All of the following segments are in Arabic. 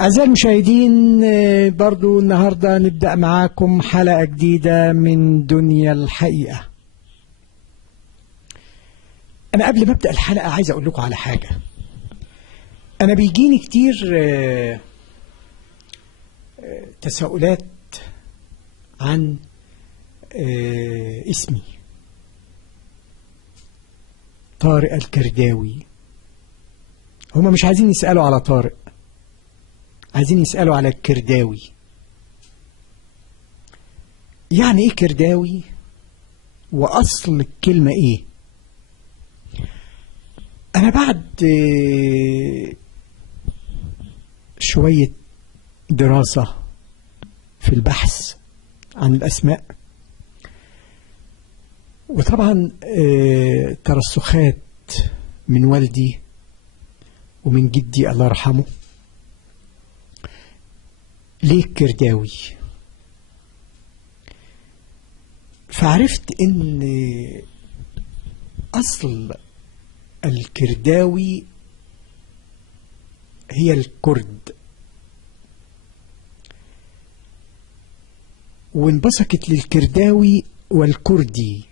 أعزائي المشاهدين، برضو النهاردة نبدأ معاكم حلقة جديدة من دنيا الحقيقة. أنا قبل ما أبدأ الحلقة عايز أقول لكم على حاجة. أنا بيجيني كتير تساؤلات عن اسمي طارق الكرداوي. هما مش عايزين يسألوا على طارق، عايزين يسألوا على الكرداوي. يعني ايه كرداوي واصل الكلمة ايه؟ انا بعد شوية دراسة في البحث عن الاسماء، وطبعا ترسخات من والدي ومن جدي الله يرحمه. ليه الكرداوي؟ فعرفت ان اصل الكرداوي هي الكرد، وانبثقت للكرداوي والكردي.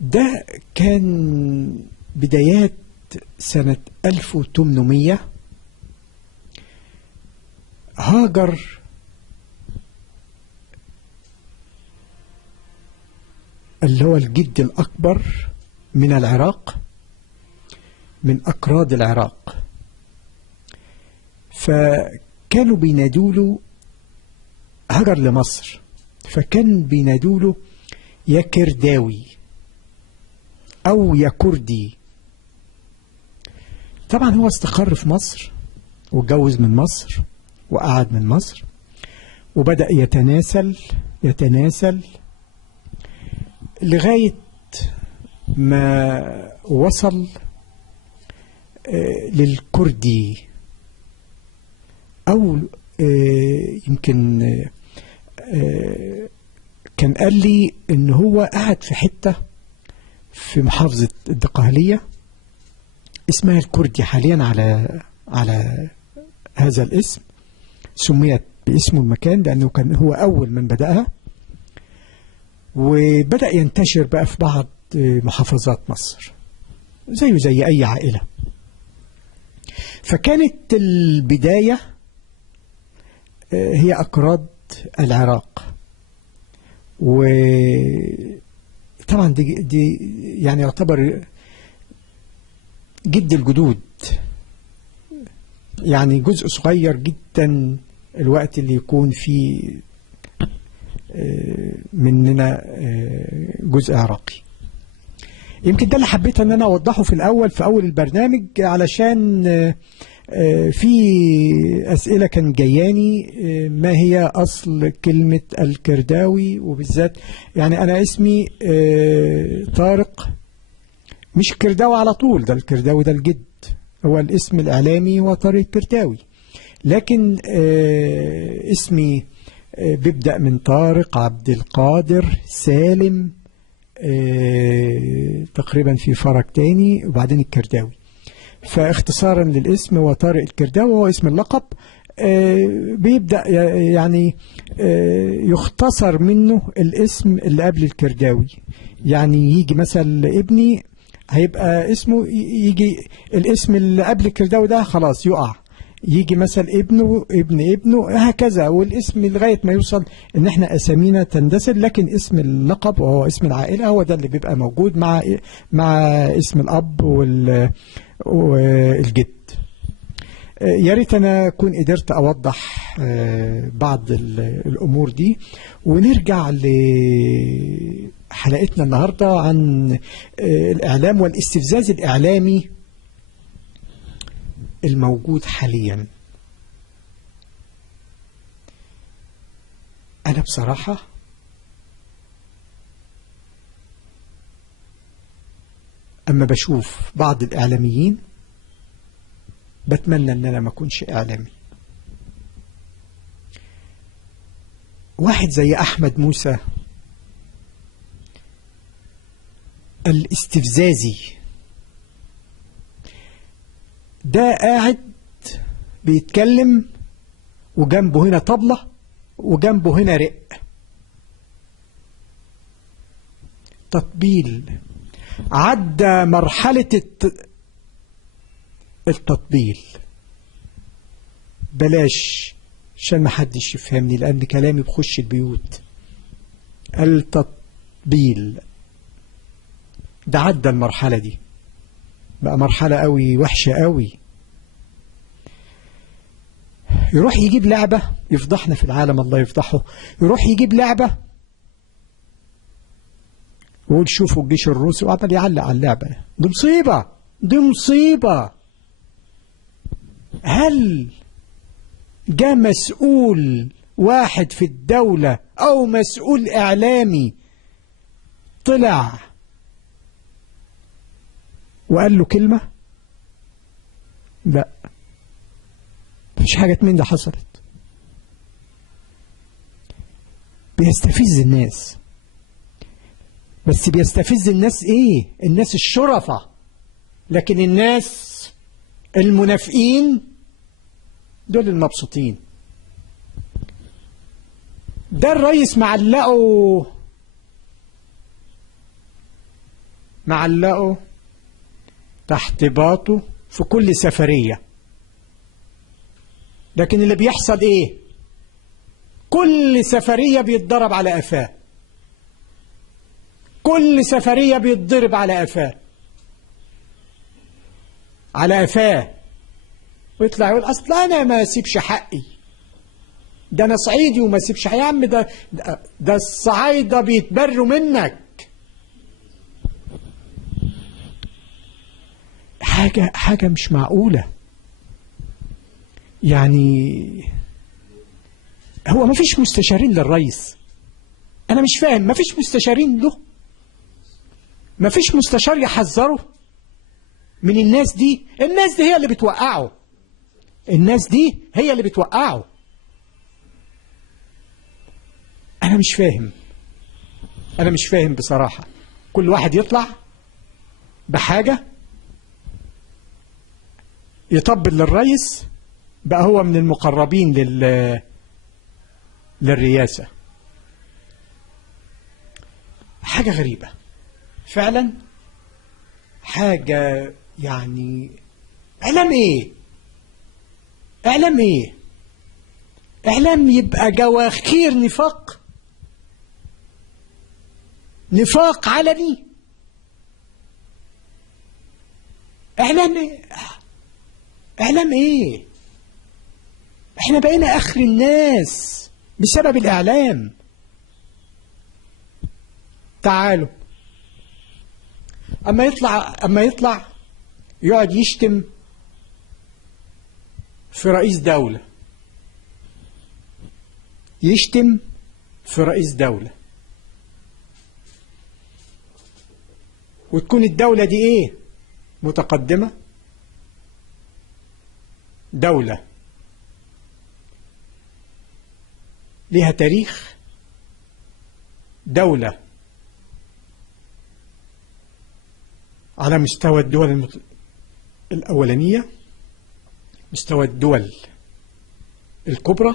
ده كان بدايات سنة 1800. هاجر اللي هو الجد الأكبر من العراق، من أكراد العراق، فكانوا بينادوله، هاجر لمصر فكان بينادوله يا كرداوي أو يا كردي. طبعا هو استقر في مصر واتجوز من مصر وقعد من مصر، وبدأ يتناسل لغاية ما وصل للكردي، أو يمكن كان قال لي إن هو قاعد في حتة في محافظة الدقهلية اسمها الكردي حاليا على هذا الاسم، سميت باسمه المكان لأنه كان هو أول من بدأها، وبدأ ينتشر بقى في بعض محافظات مصر زي أي عائلة. فكانت البداية هي أكراد العراق، وطبعا دي يعني يعتبر جد الجدود، يعني جزء صغير جدا الوقت اللي يكون فيه مننا جزء عراقي. يمكن ده اللي حبيت ان انا اوضحه في اول البرنامج، علشان في اسئله كان جياني ما هي اصل كلمه الكرداوي، وبالذات يعني انا اسمي طارق، مش الكرداوي على طول، ده الكرداوي ده الجد، هو الاسم الاعلامي هو طارق الكرداوي، لكن اسمي بيبدأ من طارق، عبد القادر، سالم، تقريبا في فرق تاني، وبعدين الكرداوي. فاختصارا للاسم هو طارق الكرداوي، هو اسم اللقب. بيبدأ يعني يختصر منه الاسم اللي قبل الكرداوي. يعني يجي مثلا ابني هيبقى اسمه، يجي الاسم اللي قبل الكرداوي ده خلاص يقع، يجي مثلا ابنه هكذا، والاسم لغاية ما يوصل ان احنا اسامينا تندثر، لكن اسم اللقب وهو اسم العائلة هو ده اللي بيبقى موجود مع اسم الاب والجد. يا ريت انا اكون قدرت اوضح بعض الامور دي، ونرجع لحلقتنا النهاردة عن الاعلام والاستفزاز الاعلامي الموجود حاليا. أنا بصراحة أما بشوف بعض الإعلاميين بتمنى أن أنا ما أكونش إعلامي. واحد زي أحمد موسى الاستفزازي ده قاعد بيتكلم وجنبه هنا طبلة وجنبه هنا رق. تطبيل، عدى مرحلة التطبيل. بلاش عشان ما حدش يفهمني، لأن كلامي بخش البيوت. التطبيل ده عدى المرحلة دي، بقى مرحلة قوي وحشة قوي. يروح يجيب لعبة يفضحنا في العالم، الله يفضحه. يروح يجيب لعبة ويقول شوفوا الجيش الروسي، وعمال يعلق على اللعبة. دي مصيبة، دي مصيبة. هل جاء مسؤول واحد في الدولة أو مسؤول إعلامي طلع وقال له كلمة؟ لا، مفيش حاجة من ده حصلت. بيستفز الناس، بس بيستفز الناس ايه؟ الناس الشرفة. لكن الناس المنافقين دول المبسوطين. ده الرئيس معلقه تحت باطه في كل سفرية. لكن اللي بيحصل ايه؟ كل سفرية بيتضرب على قفاه، كل سفرية بيتضرب على قفاه، على قفاه. ويطلع يقول اصل انا ما اسيبش حقي، ده انا صعيدي وما اسيبش حقي. يا عم ده الصعايدة بيتبروا منك. حاجة مش معقولة. يعني هو ما فيش مستشارين للرئيس؟ انا مش فاهم، ما فيش مستشارين له؟ ما فيش مستشار يحذره من الناس دي؟ الناس دي هي اللي بتوقعه، الناس دي هي اللي بتوقعه. انا مش فاهم بصراحة. كل واحد يطلع بحاجة يطبل للرئيس، بقى هو من المقربين للرئاسة. حاجة غريبة فعلا، حاجة يعني. إعلام إيه؟ إعلام إيه؟ إعلام يبقى جواخير نفاق، نفاق علني. إعلام إيه؟ إعلام إيه؟ إحنا بقينا آخر الناس بسبب الإعلام. تعالوا، أما يطلع يقعد يشتم في رئيس دولة، يشتم في رئيس دولة، وتكون الدولة دي إيه؟ متقدمة، دولة ليها تاريخ، دولة على مستوى الدول الأولانية، مستوى الدول الكبرى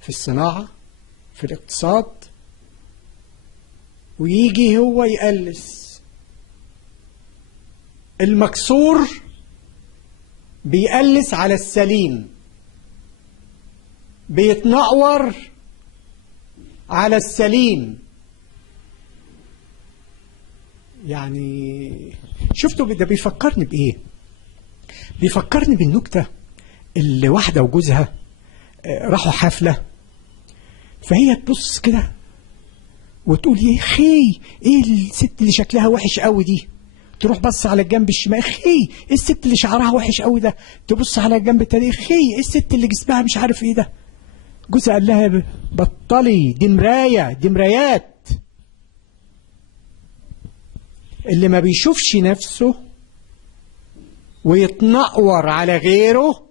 في الصناعة، في الاقتصاد. ويجي هو يقلس المكسور، بيقلس على السليم، بيتنقور على السليم. يعني شفتوا ده بيفكرني بإيه؟ بيفكرني بالنكتة اللي واحدة وجوزها راحوا حفلة، فهي تبص كده وتقول يا اخي ايه الست اللي شكلها وحش قوي دي، تروح بص على الجنب الشمال، اخي ايه الست اللي شعرها وحش قوي ده، تبص على الجنب التاني، اخي ايه الست اللي جسمها مش عارف ايه ده. جوزها قال لها بطلي، دي مراية، دي مرايات. اللي ما بيشوفش نفسه ويتنقور على غيره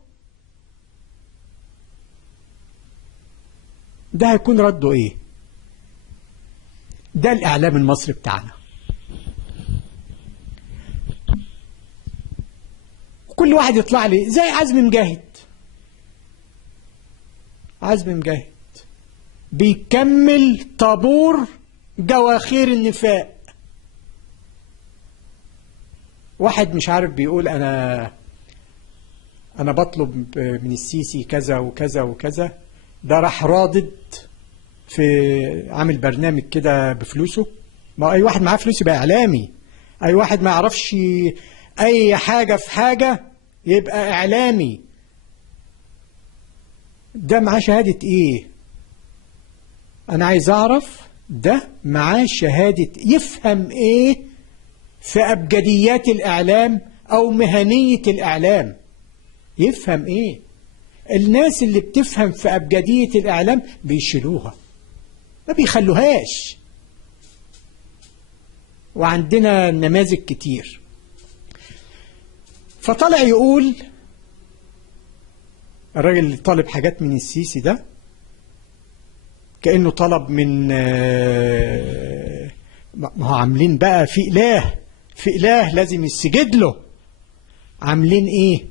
ده هيكون رده ايه؟ ده الاعلام المصري بتاعنا. كل واحد يطلع لي زي عزمي مجاهد. عزمي مجاهد بيكمل طابور جواخير النفاق. واحد مش عارف بيقول أنا بطلب من السيسي كذا وكذا وكذا، ده راح رادد في عامل برنامج كده بفلوسه. ما أي واحد معاه فلوس يبقى إعلامي، أي واحد ما يعرفش أي حاجة في حاجة يبقى إعلامي. ده معاه شهادة إيه؟ أنا عايز أعرف ده معاه شهادة يفهم إيه في أبجديات الإعلام أو مهنية الإعلام. يفهم إيه؟ الناس اللي بتفهم في أبجدية الإعلام بيشيلوها، ما بيخلوهاش. وعندنا نماذج كتير. فطلع يقول الراجل اللي طالب حاجات من السيسي ده كأنه طلب من ما هو عاملين بقى في إله لازم يسجد له. عاملين إيه؟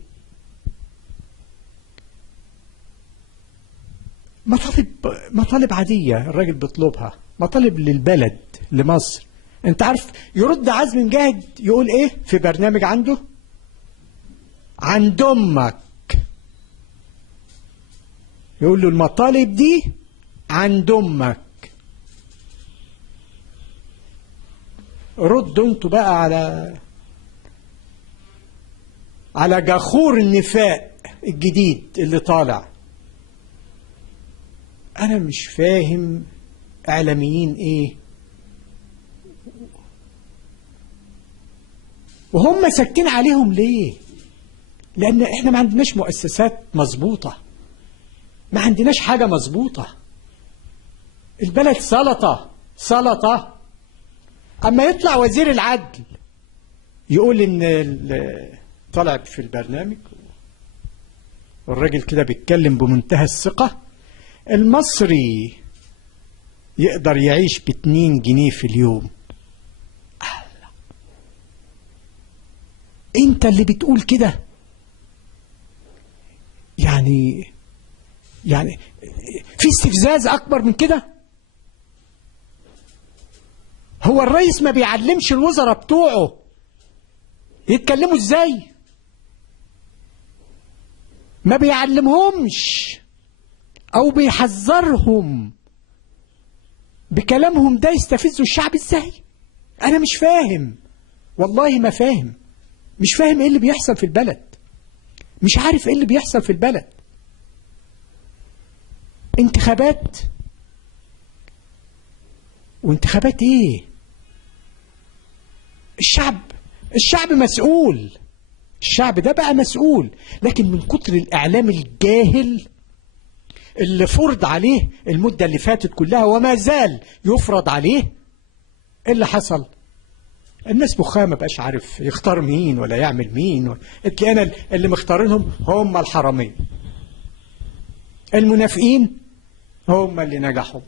مطالب عادية الراجل بيطلبها، مطالب للبلد لمصر. انت عارف يرد عزمي مجاهد يقول ايه في برنامج عنده؟ عند امك. يقول له المطالب دي عند امك. ردوا انتوا بقى على جاخور النفاق الجديد اللي طالع. انا مش فاهم اعلاميين ايه وهم ساكتين عليهم ليه؟ لان احنا ما عندناش مؤسسات مظبوطه، ما عندناش حاجه مظبوطه. البلد سلطه. اما يطلع وزير العدل يقول ان طلع في البرنامج والراجل كده بيتكلم بمنتهى الثقه، المصري يقدر يعيش ب2 جنيه في اليوم. انت اللي بتقول كده؟ يعني في استفزاز اكبر من كده؟ هو الرئيس ما بيعلمش الوزراء بتوعه يتكلموا ازاي؟ ما بيعلمهمش او بيحذرهم بكلامهم ده يستفزوا الشعب ازاي؟ انا مش فاهم، والله ما فاهم. مش فاهم ايه اللي بيحصل في البلد، مش عارف ايه اللي بيحصل في البلد. انتخابات، وانتخابات ايه؟ الشعب مسؤول، الشعب ده بقى مسؤول، لكن من كتر الاعلام الجاهل اللي فرض عليه المدة اللي فاتت كلها وما زال يفرض عليه، ايه اللي حصل؟ الناس مخها ما بقاش عارف يختار مين ولا يعمل مين. تلاقينا اللي مختارينهم هم الحرامية، المنافقين هم اللي نجحوا،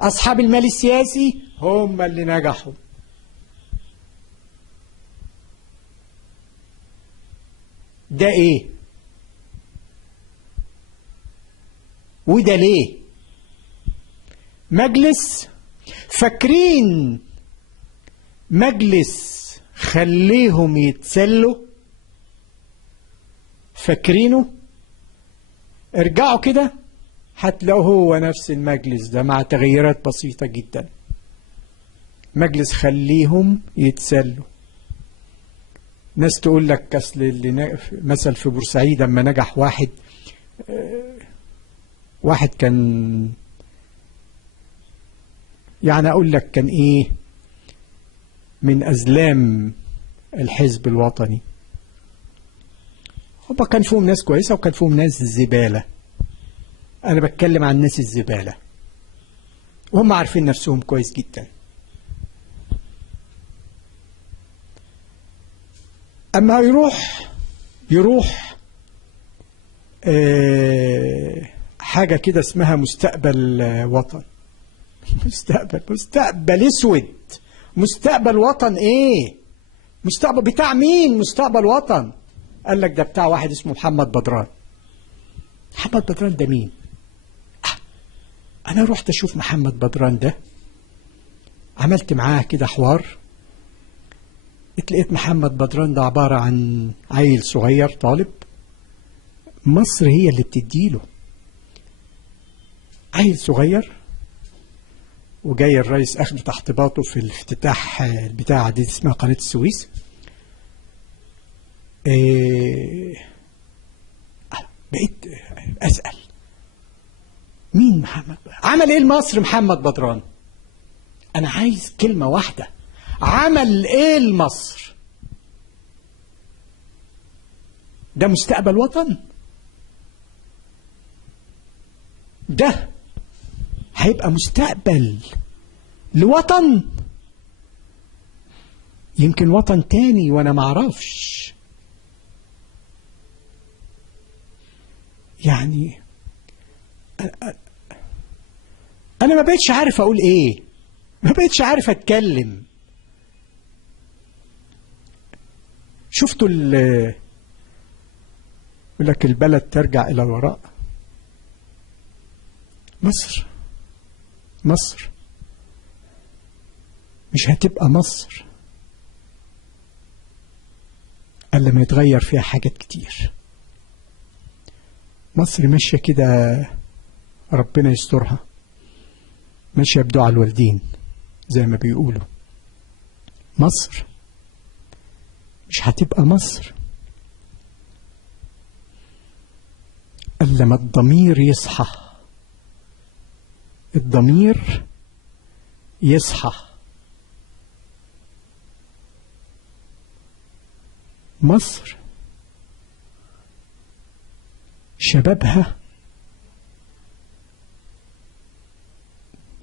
أصحاب المال السياسي هم اللي نجحوا. ده ايه؟ وده ليه؟ مجلس فاكرين مجلس خليهم يتسلوا، فاكرينه؟ ارجعوا كده هتلاقوا هو نفس المجلس ده مع تغييرات بسيطة جدا. مجلس خليهم يتسلوا. ناس تقول لك اصل اللي مثل في بورسعيد لما نجح واحد كان، يعني اقول لك كان ايه، من أزلام الحزب الوطني. هما كان فيهم ناس كويسة وكان فيهم ناس زبالة. أنا بتكلم عن الناس الزبالة وهم عارفين نفسهم كويس جدا. أما يروح حاجة كده اسمها مستقبل وطن. مستقبل اسود. مستقبل وطن ايه؟ مستقبل بتاع مين؟ مستقبل وطن قال لك ده بتاع واحد اسمه محمد بدران. محمد بدران ده مين؟ أنا رحت أشوف محمد بدران ده، عملت معاه كده حوار، اتلقيت محمد بدران ده عبارة عن عيل صغير طالب، مصر هي اللي بتديله. عيل صغير وجاي الرئيس أخذ تحت باطه في الافتتاح البتاعة دي اسمها قناة السويس. بقيت أسأل مين محمد؟ عمل إيه لمصر محمد بدران؟ أنا عايز كلمة واحدة، عمل إيه لمصر؟ ده مستقبل وطن؟ ده هيبقى مستقبل لوطن؟ يمكن وطن تاني وأنا معرفش. يعني أنا ما بقتش عارف أقول إيه، ما بقتش عارف أتكلم. شفتوا يقول لك البلد ترجع إلى الوراء. مصر مش هتبقى مصر إلا لما يتغير فيها حاجات كتير. مصر ماشية كده ربنا يسترها، ماشية بدعاء الوالدين زي ما بيقولوا. مصر مش هتبقى مصر إلا لما الضمير يصحى. الضمير يصحى. مصر شبابها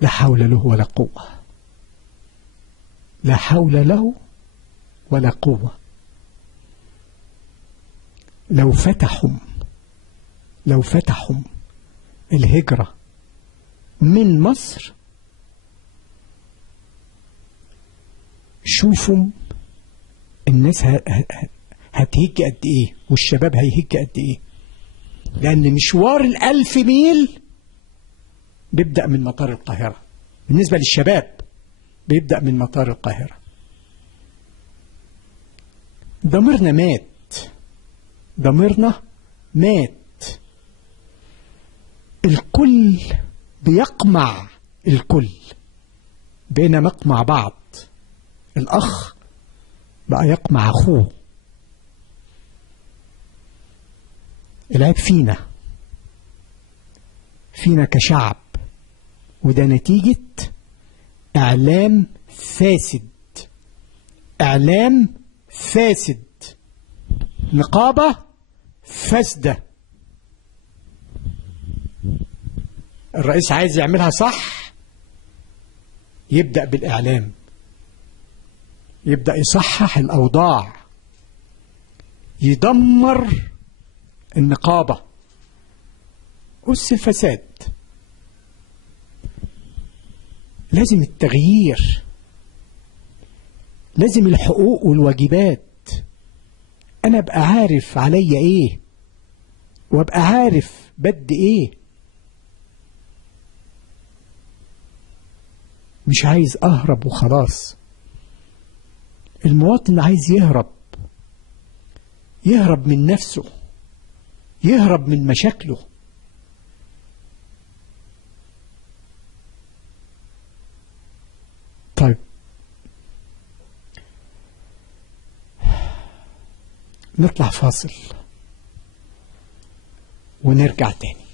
لا حول له ولا قوة، لا حول له ولا قوة. لو فتحوا الهجرة من مصر، شوفوا الناس هتهج قد ايه والشباب هيهج قد ايه. لأن مشوار 1000 ميل بيبدأ من مطار القاهرة. بالنسبة للشباب بيبدأ من مطار القاهرة. ضميرنا مات. الكل بيقمع الكل، بقينا نقمع بعض. الأخ بقى يقمع أخوه. العيب فينا كشعب، وده نتيجة إعلام فاسد، نقابة فاسدة. الرئيس عايز يعملها صح، يبدأ بالإعلام، يبدأ يصحح الأوضاع، يدمر النقابة، أس الفساد. لازم التغيير، لازم الحقوق والواجبات. أنا أبقى عارف عليا إيه وأبقى عارف بدي إيه. مش عايز أهرب وخلاص. المواطن عايز يهرب من نفسه، يهرب من مشاكله. طيب نطلع فاصل ونرجع تاني.